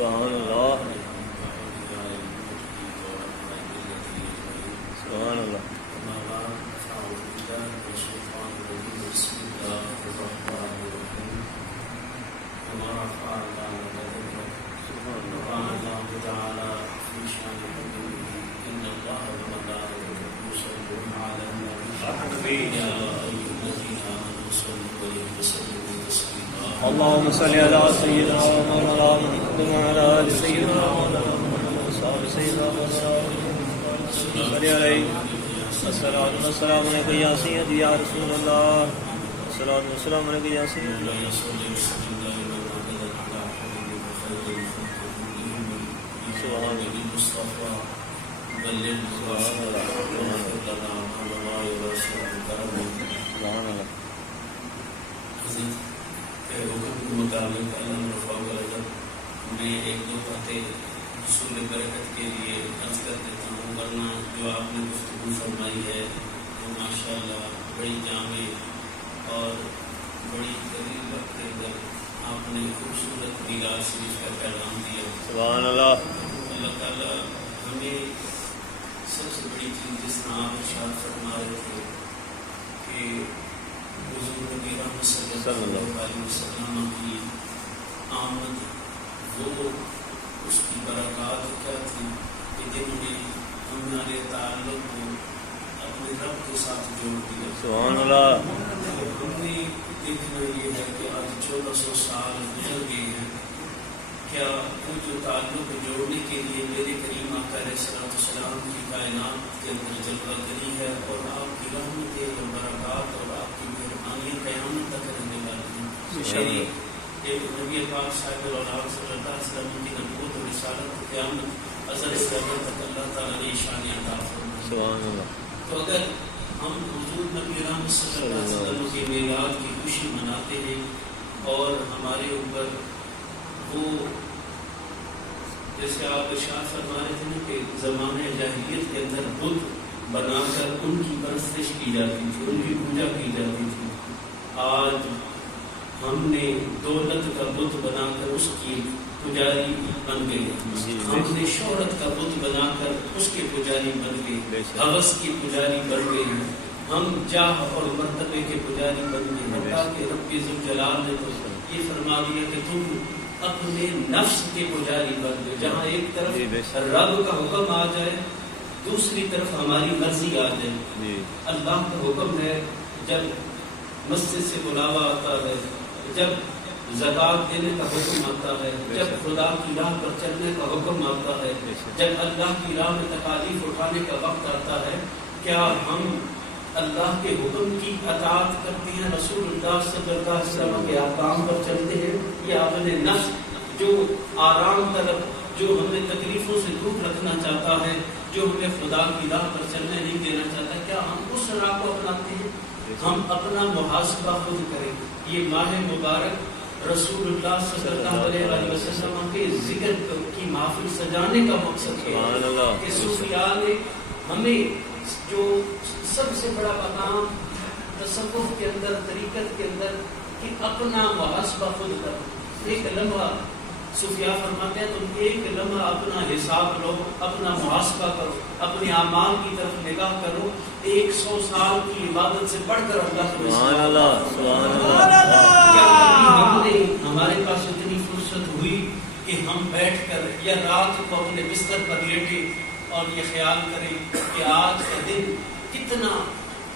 سبحان اللہ سبحان اللہ اللهم صل على سيدنا مولانا محمد وعلى ال سيدنا مولانا محمد وصحبه سيدنا مولانا صل عليه الصلاة والسلام عليك يا سيدي يا رسول الله الصلاة والسلام عليك يا سيدي سبحان المصطفى بلغ سبحان الله سبحان الله حکم کے مطابق علم رفاع العجب میں ایک دو باتیں حصول برکت کے لیے عرض کر دیتا ہوں، ورنہ جو آپ نے گفتگو فرمائی ہے وہ ماشاء اللہ بڑی جامع اور بڑی قریب وقت کے اندر آپ نے خوبصورت میراث شریف کا پیغام دیا. سبحان اللہ. اللہ تعالیٰ ہمیں سب سے بڑی چیز جس طرح آپ ارشاد فرما رہے تھے کہ حضور نبی رحمت صلی اللہ علیہ وسلم کی آمد وہ اس کی برکات کیا تھی کہ جنہوں نے ہمارے تعلق کو اپنے رب کے ساتھ جوڑ دیا. سبحان اللہ. ہم نے دیکھنا یہ ہے کہ آج 1400 سال گزر گئے ہیں، کیا وہ جو تعلق جوڑنے کے لیے میرے کریم آقا علیہ السلام کی کائنات کے اندر جلوہ گری ہے اور آپ کی رحمتیں اور برکات اور آپ کی مہربانی قیامت تک رہنے والی ہیں. ایک نبی پاک صاحب الاولاد صلی اللہ علیہ وسلم کی نبوت اور رسالت قیامت ازل سے ابد تک اللہ تعالیٰ نے شان عطا فرمائی. سبحان اللہ. تو اگر ہم حضور نبی رحمت صلی اللہ علیہ وسلم کے میلاد کی خوشی مناتے ہیں اور ہمارے اوپر وہ جیسے آپ ارشاد فرما رہے تھے کہ زمانے جاہلیت کے اندر بت بنا کر ان کی پرستش کی جاتی تھی، ان کی پوجا کی جاتی تھی، آج ہم نے دولت کا بت بنا کر اس کی پجاری بن گئے، ہم نے شہرت کا بت بنا کر اس کے پجاری بن گئے، ہوس کی پجاری بن گئے ہیں، ہم جاہ اور مرتبے کے پجاری بن گئے ہیں. کہ رب ذوالجلال نے تو یہ فرما دیا کہ تم اپنے نفس کے پجاری بن گئے. جہاں ایک طرف رب کا حکم آ جائے، دوسری طرف ہماری مرضی آ جائے. اللہ کا حکم ہے جب مسجد سے بلاوا آتا ہے، جب زکوٰۃ دینے کا حکم آتا ہے، جب خدا کی راہ پر چلنے کا حکم آتا ہے، جب اللہ کی راہ میں تکالیف اٹھانے کا وقت آتا ہے، کیا ہم اللہ کے حکم کی اطاعت کرتے ہیں، رسول اللہ صلی اللہ علیہ وسلم کے احکام پر چلتے ہیں، یا اپنے نفس جو آرام طلب، جو ہمیں تکلیفوں سے دور رکھنا چاہتا ہے، جو ہمیں خدا کی راہ پر چلنے نہیں دینا چاہتا، کیا ہم اس راہ کو اپناتے ہیں؟ ہم اپنا محاسبہ خود کریں. یہ ماہ مبارک رسول اللہ صلی اللہ علیہ وسلم کے ذکر کی محفل سجانے کا مقصد ہے کہ صوفیاء نے ہمیں جو سب سے بڑا مقام تصوف کے اندر، طریقت کے اندر، کہ اپنا محاسبہ خود کرو. ایک لمحہ صوفیاء فرماتے ہیں تم ایک لمحہ اپنا حساب لو، اپنا محاسبہ کرو، اپنے اعمال کی طرف نگاہ کرو. 100 سال کی عبادت سے بڑھ کر اللہ کو ہمارے پاس اتنی فرصت ہوئی کہ ہم بیٹھ کر یا رات کو اپنے بستر پر لیٹے اور یہ خیال کریں کہ آج کا دن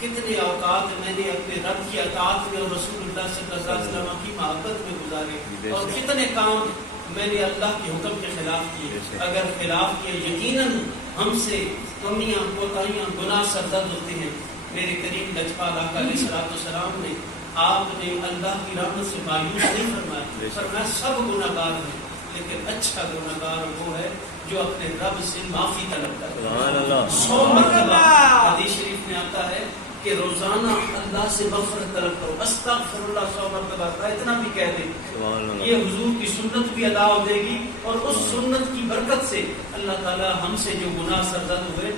کتنے اوقات میں نے اپنے رب کی اطاعت میں اور رسول اللہ صلی اللہ علیہ وسلم کی محبت میں گزارے، اور کتنے کام میں نے اللہ کے حکم کے خلاف کیے. اگر خلاف کیے یقیناً ہم سے کمیاں، کوتاہیاں، گناہ سرزد ہوتے ہیں. میرے کریم لجپال آقا علیہ السلام نے آپ نے اللہ کی رحمت سے مایوس نہیں فرمایا سب گناہ گار ہیں، لیکن اچھا گناہ گار وہ ہے جو اپنے رب سے معافی طلب کرتا ہے. 100 مرتبہ حدیث شریف میں آتا ہے کہ روزانہ اللہ سے مغفرت طلب کرو، استغفر اللہ 100 مرتبہ، اتنا بھی کہہ دیں. یہ حضور کی سنت بھی ادا ہو جائے گی، اور اس سنت کی برکت سے اللہ تعالیٰ ہم سے جو گناہ سرزد ہوئے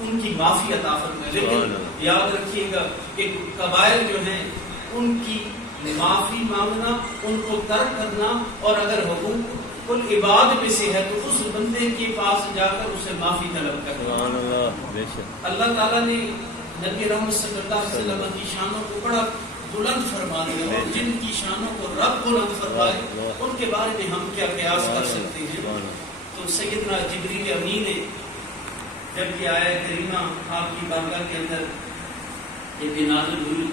ان کی معافی عطا فرمائے. لیکن یاد رکھیے گا کہ کبائر جو ہیں ان کی معافی مانگنا، ان کو ترک کرنا، اور اگر حقوق ان عباد میں سے ہے تو اس بندے کے پاس جا کر اسے معافی طلب کرنا. سبحان اللہ. بے شک. اللہ تعالیٰ نے نبی رحمت صلی اللہ علیہ وسلم کی شانوں کو بڑا بلند فرما دیا, اور جن کی شانوں کو رب بلند فرمائے ان کے بارے میں ہم کیا قیاس کر سکتے ہیں. تو سیدنا جبریل امین نے جب یہ آیت کریمہ آپ کی بارگاہ کے اندر یہ نازل ہوئی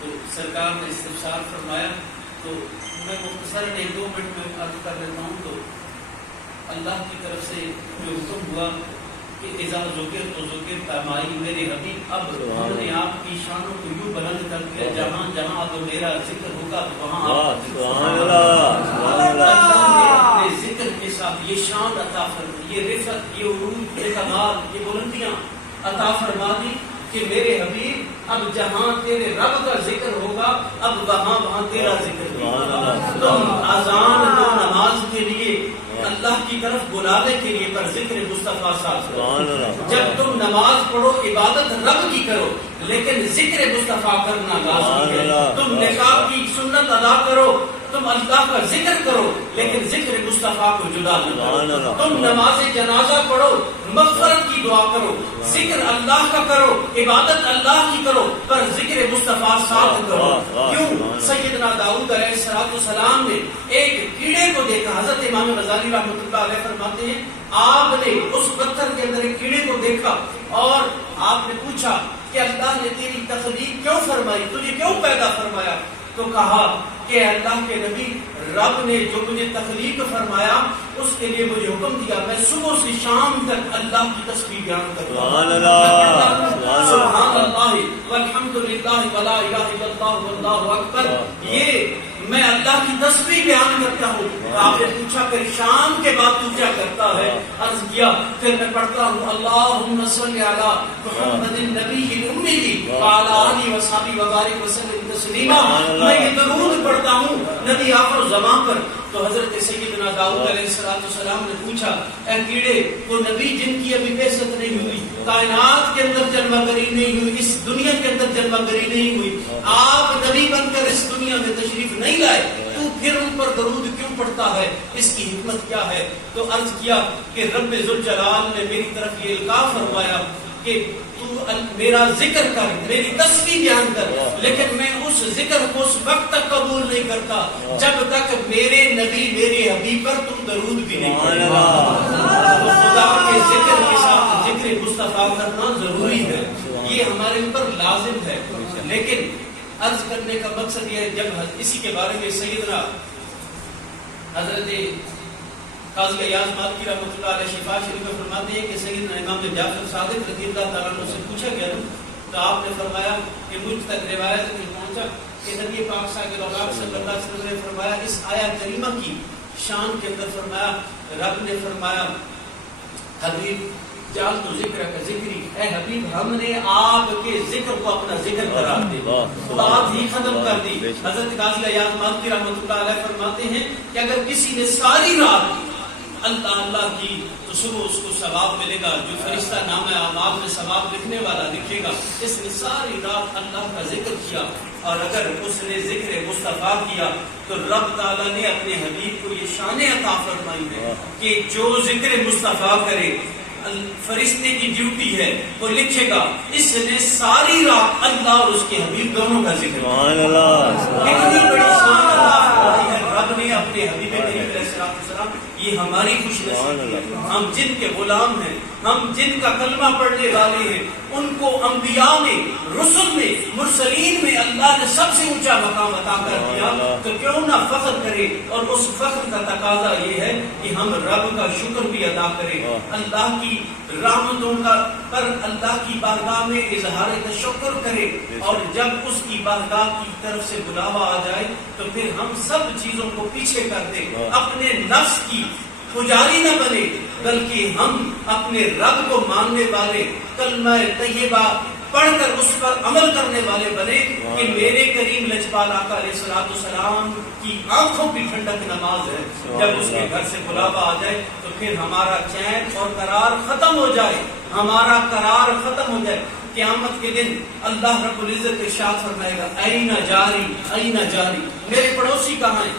تو سرکار نے استفسار فرمایا, تو میں مختصر 1-2 منٹ میں عرض کر لیتا ہوں. تو اللہ کی طرف سے جو حکم ہوا کہ اذا ذکر تو ذکر تمائی میرے حبیب, اب ہم نے آپ کی شانوں کو یوں بلند کر دیا جہاں جہاں اب میرا ذکر ہوگا تو وہاں اللہ نے اپنے ذکر کے ساتھ یہ شان عطا فرمائی, یہ رفعت, یہ عروج, یہ کمال, یہ بلندیاں عطا فرما دی کہ میرے حبیب اب جہاں تیرے رب کا ذکر ہوگا اب وہاں تیرا ذکر ہوگا. تم اذان دو نماز کے لیے, اللہ کی طرف بلانے کے لیے, پر ذکر مصطفیٰ ساتھ کرو. جب تم نماز پڑھو عبادت رب کی کرو, لیکن ذکر مصطفیٰ کرنا لازمی ہے. تم نکاح کی سنت ادا کرو, تم اللہ کا ذکر کرو, لیکن ذکر مصطفیٰ کو جدا نہ کرو. تم نماز جنازہ پڑھو, مغفرت کی دعا کرو, ذکر اللہ کا کرو, عبادت اللہ کی کرو, پر ذکر مصطفیٰ ساتھ کرو. کیوں؟ سیدنا داؤد علیہ السلام نے ایک کیڑے کو دیکھا. حضرت امام غزالی رحمۃ اللہ علیہ فرماتے ہیں آپ نے اس پتھر کے اندر ایک کیڑے کو دیکھا اور آپ نے پوچھا کہ اللہ نے تیری تخلیق کیوں فرمائی, تجھے کیوں پیدا فرمایا؟ تو کہا کہ اللہ کے نبی رب نے جو مجھے تخلیق فرمایا اس کے لیے مجھے حکم دیا میں صبح سے شام تک اللہ کی تسبیح بیان کرتا ہوں. سبحان اللہ والحمد للہ ولا الہ الا اللہ واللہ اکبر, یہ میں اللہ کی تسبیح بیان کرتا ہوں. آپ نے پوچھا کہ شام کے بعد تو کیا کرتا ہے؟ عرض کیا پھر میں پڑھتا ہوں اللہم صلی علی محمد النبی الامی وعلی آلہ وصحبہ وبارک وسلم تسلیما. میں یہ درود پڑھتا ہوں نبی آخر زمان پر. تو حضرت سیدنا داؤد علیہ السلام نے پوچھا اے کیڑے, وہ نبی جن کی ابھی بعثت نہیں ہوئی, کائنات کے اندر جلوہ گری نہیں ہوئی, اس دنیا کے اندر جلوہ گری نہیں ہوئی, آپ نبی بن کر اس دنیا میں تشریف نہیں لائے, تو پھر ان پر درود کیوں پڑھتا ہے؟ اس کی حکمت کیا ہے؟ تو عرض کیا کہ رب ذوالجلال نے میری طرف یہ القاء فرمایا کہ تو میرا ذکر کر, میری تسبیح بیان کر, لیکن میں اس ذکر کو اس وقت تک قبول نہیں کرتا جب تک میرے نبی میرے حبیب پر تم درود بھی نہیں پڑھو. خدا کے ذکر کے ساتھ ذکر مصطفیٰ کرنا ضروری ہے, یہ ہمارے اوپر لازم ہے. لیکن عرض کرنے کا مقصد یہ ہے, جب اسی کے بارے میں سیدنا حضرت قاضی ایاز مالکی رحمۃ اللہ علیہ شفا شریف میں فرماتے ہیں کہ سیدنا امام جعفر صادق رضی اللہ تعالیٰ عنہ سے پوچھا گیا تو آپ نے فرمایا کہ مجھ تک روایت میں پہنچا کہ نبی پاک صلی اللہ علیہ وسلم نے فرمایا اس آیت کریمہ کی شان کے اندر فرمایا, رب نے فرمایا حبیب جال تو ذکر کا ذکری, اے حبیب ہم نے آپ کے ذکر کو اپنا ذکر قرار دے, بات ہی ختم کر دی. حضرت قاضی ایاز مالکی رحمۃ اللہ علیہ فرماتے ہیں کہ اگر کسی نے ساری رات اللہ کی تو صبح اس کو ثواب ملے گا, جو فرشتہ نامہ اعمال میں ثواب لکھنے والا لکھے گا. اس نے ساری رات اللہ کا ذکر کیا, اور اگر اس نے ذکر مصطفیٰ کیا تو رب تعالیٰ نے اپنے حبیب کو یہ شان عطا فرمائی ہے کہ جو ذکر مصطفیٰ کرے فرشتے کی ڈیوٹی ہے وہ لکھے گا اس نے ساری رات اللہ اور اس کے حبیب دونوں کا ذکر. کتنی بڑی شان عطا فرمائی ہے رب نے اپنے حبیب کریم علیہ السلام. یہ ہماری خوش نصیبی ہے, ہم جن کے غلام ہیں, ہم جن کا کلمہ پڑھنے والے ہیں, ان کو انبیاء میں, رسل میں, مرسلین میں اللہ نے سب سے اونچا مقام عطا کر دیا. تو کیوں نہ فخر کرے, اور اس فخر کا تقاضا یہ ہے کہ ہم رب کا شکر بھی ادا کریں, اللہ کی رحمتوں کا پر اللہ کی بارگاہ میں اظہار تشکر کرے, اور جب اس کی بارگاہ کی طرف سے بلاوا آ جائے تو پھر ہم سب چیزوں کو پیچھے کر دیں, اپنے نفس کی پجاری نہ بنے, بلکہ ہم اپنے رب کو ماننے والے, کلمہ طیبہ پڑھ کر اس پر عمل کرنے والے بنے کہ میرے کریم لجپال آقا علیہ السلام کی آنکھوں کی ٹھنڈک نماز ہے. جب اس کے گھر سے بلاوا آ جائے تو پھر ہمارا چین اور قرار ختم ہو جائے, ہمارا قرار ختم ہو جائے. قیامت کے دن اللہ رب العزت ارشاد فرمائے گا, اینا جاری اینا جاری, میرے پڑوسی کہاں ہیں,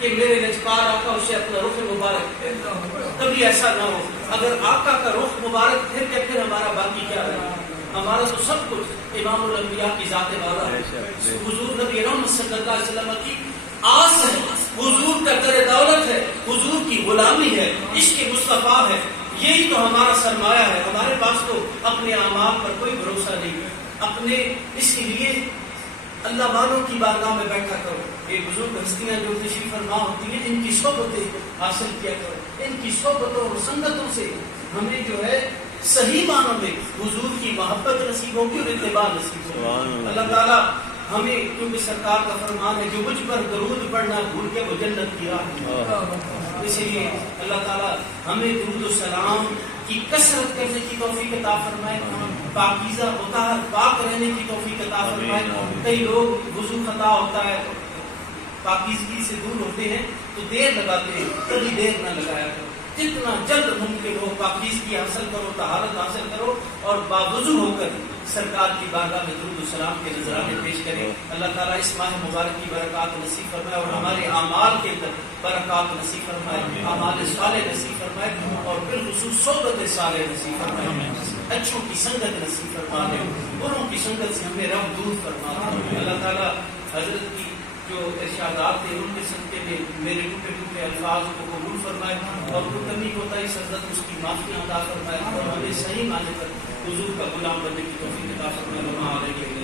کہ میرے لجپال آقا اسے اپنا رخ مبارک ہے، کبھی ایسا نہ ہو۔ اگر آقا کا رخ مبارک پھر ہمارا باقی کیا رہے؟ ہمارا تو سب کچھ امام الانبیاء کی ذات والا ہے، حضور نبی رحمت صلی اللہ علیہ وسلم کی آس ہے، حضور کا در دولت ہے، حضور کی غلامی ہے، عشق مصطفیٰ ہے، یہی تو ہمارا سرمایہ ہے۔ ہمارے پاس تو اپنے اعمال پر کوئی بھروسہ نہیں ہے، اپنے اس کے لیے اللہ والوں کی بارگاہ میں بیٹھا کرو، یہ بزرگ ہستیاں جو تشریف فرما ہوتی ہیں ان کی صحبتیں حاصل کیا کرو، ان کی صحبتوں اور سنگتوں سے ہمیں جو ہے صحیح معنوں میں حضور کی محبت نصیب ہوگی اور اتباع نصیب ہوگی۔ اللہ تعالیٰ ہمیں، کیونکہ سرکار کا فرمان ہے جو مجھ پر درود پڑھنا بھول کے وہ جنت کی راہ، اسی لیے اللہ تعالیٰ ہمیں درود و سلام کی کثرت کرنے کی توفیق عطا فرمائے، پاکیزہ مطہر پاک رہنے کی توفیق عطا فرمائے۔ کئی لوگ وضو خطا ہوتا ہے، پاکیزگی سے دور ہوتے ہیں تو دیر لگاتے ہیں، کبھی دیر نہ لگایا کرو، جتنا جلد ممکن ہو پاکیزگی حاصل کرو، طہارت حاصل کرو اور باوضو ہو کر سرکار کی بارگاہ میں درود و سلام کے نذرانے پیش کریں۔ اللہ تعالیٰ اس ماہ مبارک کی برکات نصیب فرمائے اور ہمارے اعمال کے اندر برکات نصیب فرمائے، اعمال صالح نصیب فرمائے اور بالخصوص صحبت صالح نصیب فرمائے، اچھوں کی سنگت نصیب فرمائے، بروں کی سنگت سے ہمیں رب دور فرمائے۔ اللہ تعالیٰ حضرت کی جو ارشادات تھے ان کے صدقے میں میرے ٹوٹے ٹوٹے الفاظ کو قبول فرمائے اور جو کمی کوتاہی سرزد اس کی معافیاں عطا فرمائے اور ہمیں صحیح معنی پر حضور کا غلام بننے کی توفیق عطا فرمائے۔